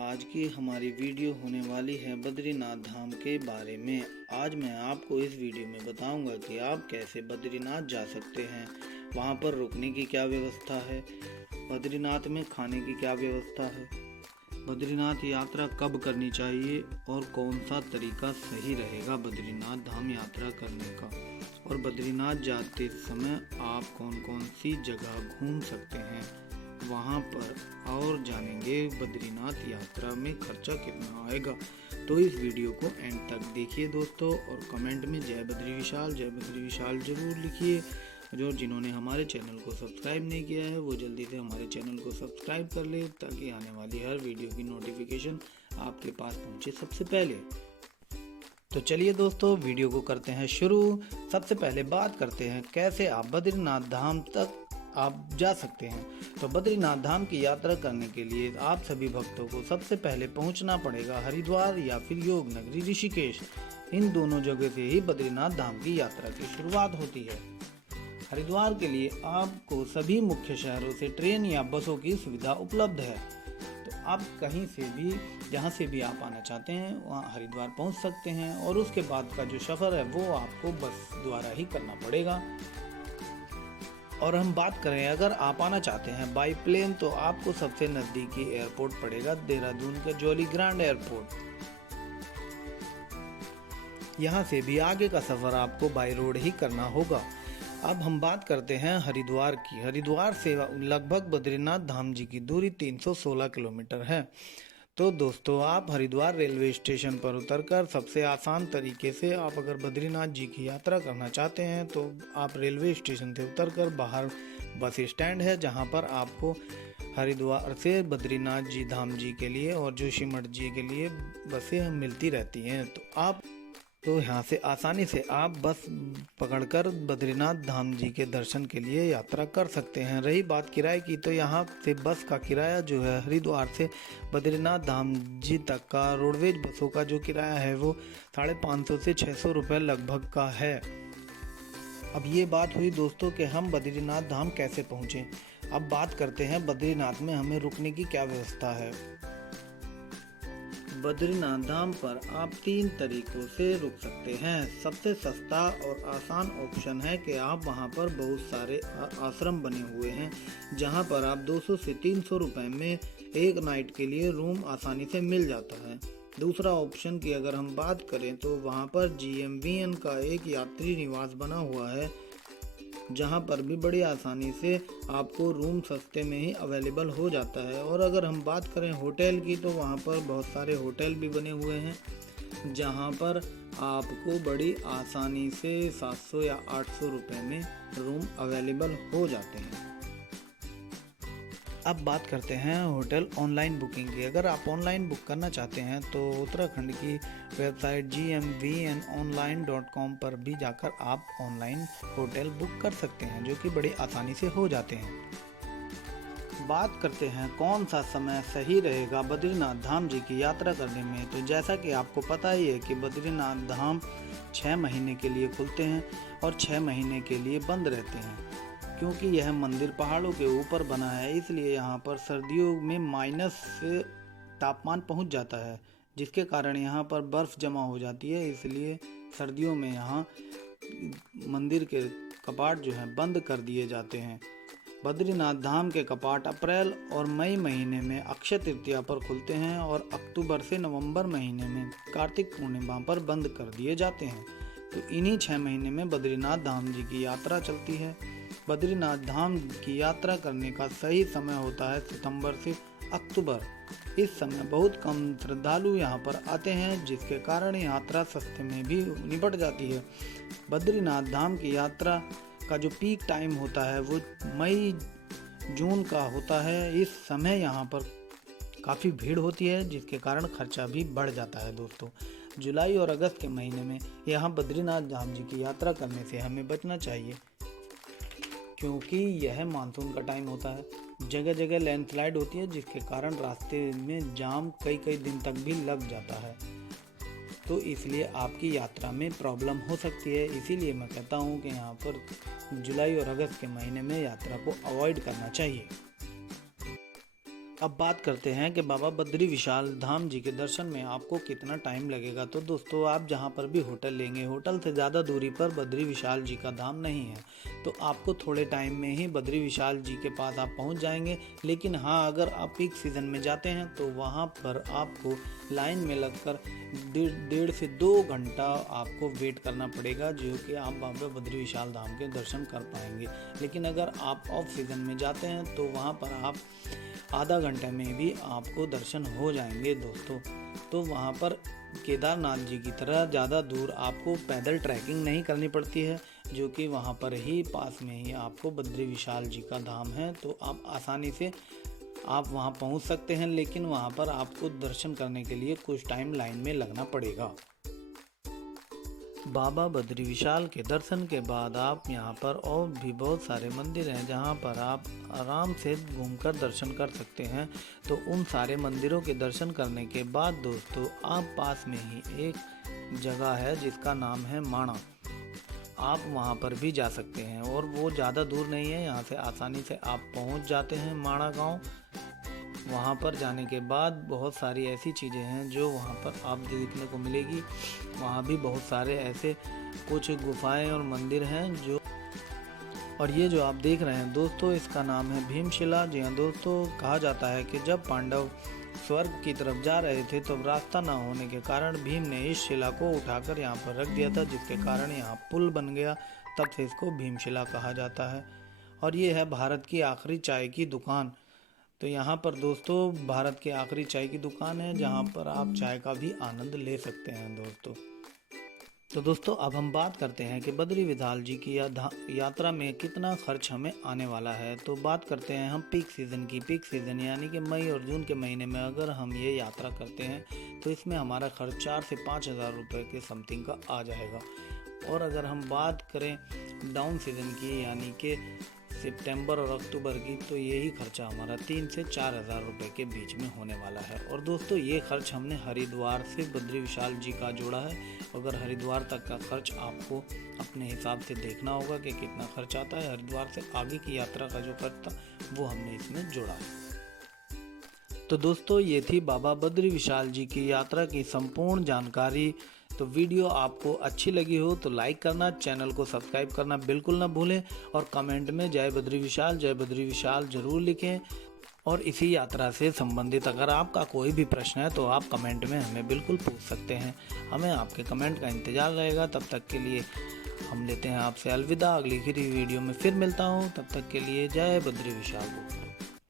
आज की हमारी वीडियो होने वाली है बद्रीनाथ धाम के बारे में। आज मैं आपको इस वीडियो में बताऊंगा कि आप कैसे बद्रीनाथ जा सकते हैं, वहां पर रुकने की क्या व्यवस्था है, बद्रीनाथ में खाने की क्या व्यवस्था है, बद्रीनाथ यात्रा कब करनी चाहिए और कौन सा तरीका सही रहेगा बद्रीनाथ धाम यात्रा करने का, और बद्रीनाथ जाते समय आप कौन कौन सी जगह घूम सकते हैं वहाँ पर, और जानेंगे बद्रीनाथ यात्रा में खर्चा कितना आएगा। तो इस वीडियो को एंड तक देखिए दोस्तों, और कमेंट में जय बद्री विशाल जरूर लिखिए। जो जिन्होंने हमारे चैनल को सब्सक्राइब नहीं किया है वो जल्दी से हमारे चैनल को सब्सक्राइब कर ले, ताकि आने वाली हर वीडियो की नोटिफिकेशन आपके पास पहुँचे सबसे पहले। तो चलिए दोस्तों, वीडियो को करते हैं शुरू। सबसे पहले बात करते हैं कैसे आप बद्रीनाथ धाम तक आप जा सकते हैं। तो बद्रीनाथ धाम की यात्रा करने के लिए आप सभी भक्तों को सबसे पहले पहुंचना पड़ेगा हरिद्वार या फिर योग नगरी ऋषिकेश। इन दोनों जगह से ही बद्रीनाथ धाम की यात्रा की शुरुआत होती है। हरिद्वार के लिए आपको सभी मुख्य शहरों से ट्रेन या बसों की सुविधा उपलब्ध है। तो आप कहीं से भी, जहाँ से भी आप आना चाहते हैं वहाँ हरिद्वार पहुँच सकते हैं, और उसके बाद का जो सफ़र है वो आपको बस द्वारा ही करना पड़ेगा। और हम बात करें अगर आप आना चाहते हैं बाई प्लेन, तो आपको सबसे नज़दीकी एयरपोर्ट पड़ेगा देहरादून का जॉली ग्रांट एयरपोर्ट। यहाँ से भी आगे का सफ़र आपको बाई रोड ही करना होगा। अब हम बात करते हैं हरिद्वार की। हरिद्वार से लगभग बद्रीनाथ धाम जी की दूरी 316 किलोमीटर है। तो दोस्तों, आप हरिद्वार रेलवे स्टेशन पर उतरकर सबसे आसान तरीके से आप अगर बद्रीनाथ जी की यात्रा करना चाहते हैं तो आप रेलवे स्टेशन से उतरकर बाहर बस स्टैंड है, जहां पर आपको हरिद्वार से बद्रीनाथ जी धाम जी के लिए और जोशीमठ जी के लिए बसें मिलती रहती हैं। तो यहाँ से आसानी से आप बस पकड़कर बद्रीनाथ धाम जी के दर्शन के लिए यात्रा कर सकते हैं। रही बात किराए की, तो यहाँ से बस का किराया जो है हरिद्वार से बद्रीनाथ धाम जी तक का रोडवेज बसों का जो किराया है वो 550 से 600 रुपये लगभग का है। अब ये बात हुई दोस्तों कि हम बद्रीनाथ धाम कैसे पहुँचें। अब बात करते हैं बद्रीनाथ में हमें रुकने की क्या व्यवस्था है। बद्रीनाथ धाम पर आप 3 तरीकों से रुक सकते हैं। सबसे सस्ता और आसान ऑप्शन है कि आप वहां पर बहुत सारे आश्रम बने हुए हैं, जहां पर आप 200 से 300 रुपए में एक नाइट के लिए रूम आसानी से मिल जाता है। दूसरा ऑप्शन की अगर हम बात करें तो वहां पर GMVN का एक यात्री निवास बना हुआ है, जहां पर भी बड़ी आसानी से आपको रूम सस्ते में ही अवेलेबल हो जाता है। और अगर हम बात करें होटल की, तो वहां पर बहुत सारे होटल भी बने हुए हैं, जहां पर आपको बड़ी आसानी से 700 या 800 रुपये में रूम अवेलेबल हो जाते हैं। अब बात करते हैं होटल ऑनलाइन बुकिंग की। अगर आप ऑनलाइन बुक करना चाहते हैं तो उत्तराखंड की वेबसाइट gmvnonline.com पर भी जाकर आप ऑनलाइन होटल बुक कर सकते हैं, जो कि बड़ी आसानी से हो जाते हैं। बात करते हैं कौन सा समय सही रहेगा बद्रीनाथ धाम जी की यात्रा करने में। तो जैसा कि आपको पता ही है कि बद्रीनाथ धाम 6 महीने के लिए खुलते हैं और 6 महीने के लिए बंद रहते हैं। क्योंकि यह मंदिर पहाड़ों के ऊपर बना है, इसलिए यहाँ पर सर्दियों में माइनस से तापमान पहुँच जाता है, जिसके कारण यहाँ पर बर्फ़ जमा हो जाती है। इसलिए सर्दियों में यहाँ मंदिर के कपाट जो हैं बंद कर दिए जाते हैं। बद्रीनाथ धाम के कपाट अप्रैल और मई महीने में अक्षय तृतीया पर खुलते हैं, और अक्टूबर से नवंबर महीने में कार्तिक पूर्णिमा पर बंद कर दिए जाते हैं। तो इन्हीं 6 महीने में बद्रीनाथ धाम जी की यात्रा चलती है। बद्रीनाथ धाम की यात्रा करने का सही समय होता है सितंबर से अक्टूबर। इस समय बहुत कम श्रद्धालु यहाँ पर आते हैं, जिसके कारण यात्रा सस्ते में भी निपट जाती है। बद्रीनाथ धाम की यात्रा का जो पीक टाइम होता है वो मई जून का होता है। इस समय यहाँ पर काफ़ी भीड़ होती है, जिसके कारण खर्चा भी बढ़ जाता है दोस्तों। जुलाई और अगस्त के महीने में यहाँ बद्रीनाथ धाम जी की यात्रा करने से हमें बचना चाहिए, क्योंकि यह मानसून का टाइम होता है। जगह जगह लैंडस्लाइड होती है, जिसके कारण रास्ते में जाम कई दिन तक भी लग जाता है। तो इसलिए आपकी यात्रा में प्रॉब्लम हो सकती है। इसीलिए मैं कहता हूँ कि यहाँ पर जुलाई और अगस्त के महीने में यात्रा को अवॉइड करना चाहिए। अब बात करते हैं कि बाबा बद्री विशाल धाम जी के दर्शन में आपको कितना टाइम लगेगा। तो दोस्तों, आप जहां पर भी होटल लेंगे, होटल से ज़्यादा दूरी पर बद्री विशाल जी का धाम नहीं है, तो आपको थोड़े टाइम में ही बद्री विशाल जी के पास आप पहुंच जाएंगे। लेकिन हाँ, अगर आप पीक सीज़न में जाते हैं तो वहां पर आपको लाइन में लगकर 1.5 से 2 घंटा आपको वेट करना पड़ेगा, जो कि आप बाबा बद्री विशाल धाम के दर्शन कर पाएंगे। लेकिन अगर आप ऑफ सीज़न में जाते हैं तो वहाँ पर आप आधा घंटे में भी आपको दर्शन हो जाएंगे दोस्तों। तो वहाँ पर केदारनाथ जी की तरह ज़्यादा दूर आपको पैदल ट्रैकिंग नहीं करनी पड़ती है, जो कि वहाँ पर ही पास में ही आपको बद्री विशाल जी का धाम है। तो आप आसानी से आप वहाँ पहुँच सकते हैं, लेकिन वहाँ पर आपको दर्शन करने के लिए कुछ टाइम लाइन में लगना पड़ेगा। बाबा बद्री विशाल के दर्शन के बाद आप यहाँ पर और भी बहुत सारे मंदिर हैं जहाँ पर आप आराम से घूमकर दर्शन कर सकते हैं। तो उन सारे मंदिरों के दर्शन करने के बाद दोस्तों, आप पास में ही एक जगह है जिसका नाम है माणा, आप वहाँ पर भी जा सकते हैं और वो ज़्यादा दूर नहीं है, यहाँ से आसानी से आप पहुँच जाते हैं माणा गाँव। वहाँ पर जाने के बाद बहुत सारी ऐसी चीज़ें हैं जो वहाँ पर आप देखने को मिलेगी। वहाँ भी बहुत सारे ऐसे कुछ गुफाएं और मंदिर हैं और ये जो आप देख रहे हैं दोस्तों, इसका नाम है भीमशिला। जी हाँ दोस्तों, कहा जाता है कि जब पांडव स्वर्ग की तरफ जा रहे थे तो रास्ता ना होने के कारण भीम ने इस शिला को उठाकर यहाँ पर रख दिया था, जिसके कारण यहाँ पुल बन गया। तब से इसको भीमशिला कहा जाता है। और ये है भारत की आखिरी चाय की दुकान। तो यहाँ पर दोस्तों भारत की आखिरी चाय की दुकान है, जहाँ पर आप चाय का भी आनंद ले सकते हैं दोस्तों। तो दोस्तों, अब हम बात करते हैं कि बद्री विशाल जी की यात्रा में कितना खर्च हमें आने वाला है। तो बात करते हैं हम पीक सीज़न की। पीक सीज़न यानी कि मई और जून के महीने में अगर हम ये यात्रा करते हैं तो इसमें हमारा खर्च 4 से 5 हज़ार रुपये के समथिंग का आ जाएगा। और अगर हम बात करें डाउन सीज़न की यानी कि सितंबर और अक्टूबर की, तो यही खर्चा हमारा 3 से 4 हज़ार रुपये के बीच में होने वाला है। और दोस्तों, ये खर्च हमने हरिद्वार से बद्री विशाल जी का जोड़ा है। अगर हरिद्वार तक का खर्च आपको अपने हिसाब से देखना होगा कि कितना खर्च आता है, हरिद्वार से आगे की यात्रा का जो खर्च था वो हमने इसमें जोड़ा है। तो दोस्तों, ये थी बाबा बद्री विशाल जी की यात्रा की संपूर्ण जानकारी। तो वीडियो आपको अच्छी लगी हो तो लाइक करना, चैनल को सब्सक्राइब करना बिल्कुल ना भूलें और कमेंट में जय बद्री विशाल जरूर लिखें। और इसी यात्रा से संबंधित अगर आपका कोई भी प्रश्न है तो आप कमेंट में हमें बिल्कुल पूछ सकते हैं। हमें आपके कमेंट का इंतज़ार रहेगा। तब तक के लिए हम लेते हैं आपसे अलविदा। अगली वीडियो में फिर मिलता हूँ। तब तक के लिए जय बद्री विशाल।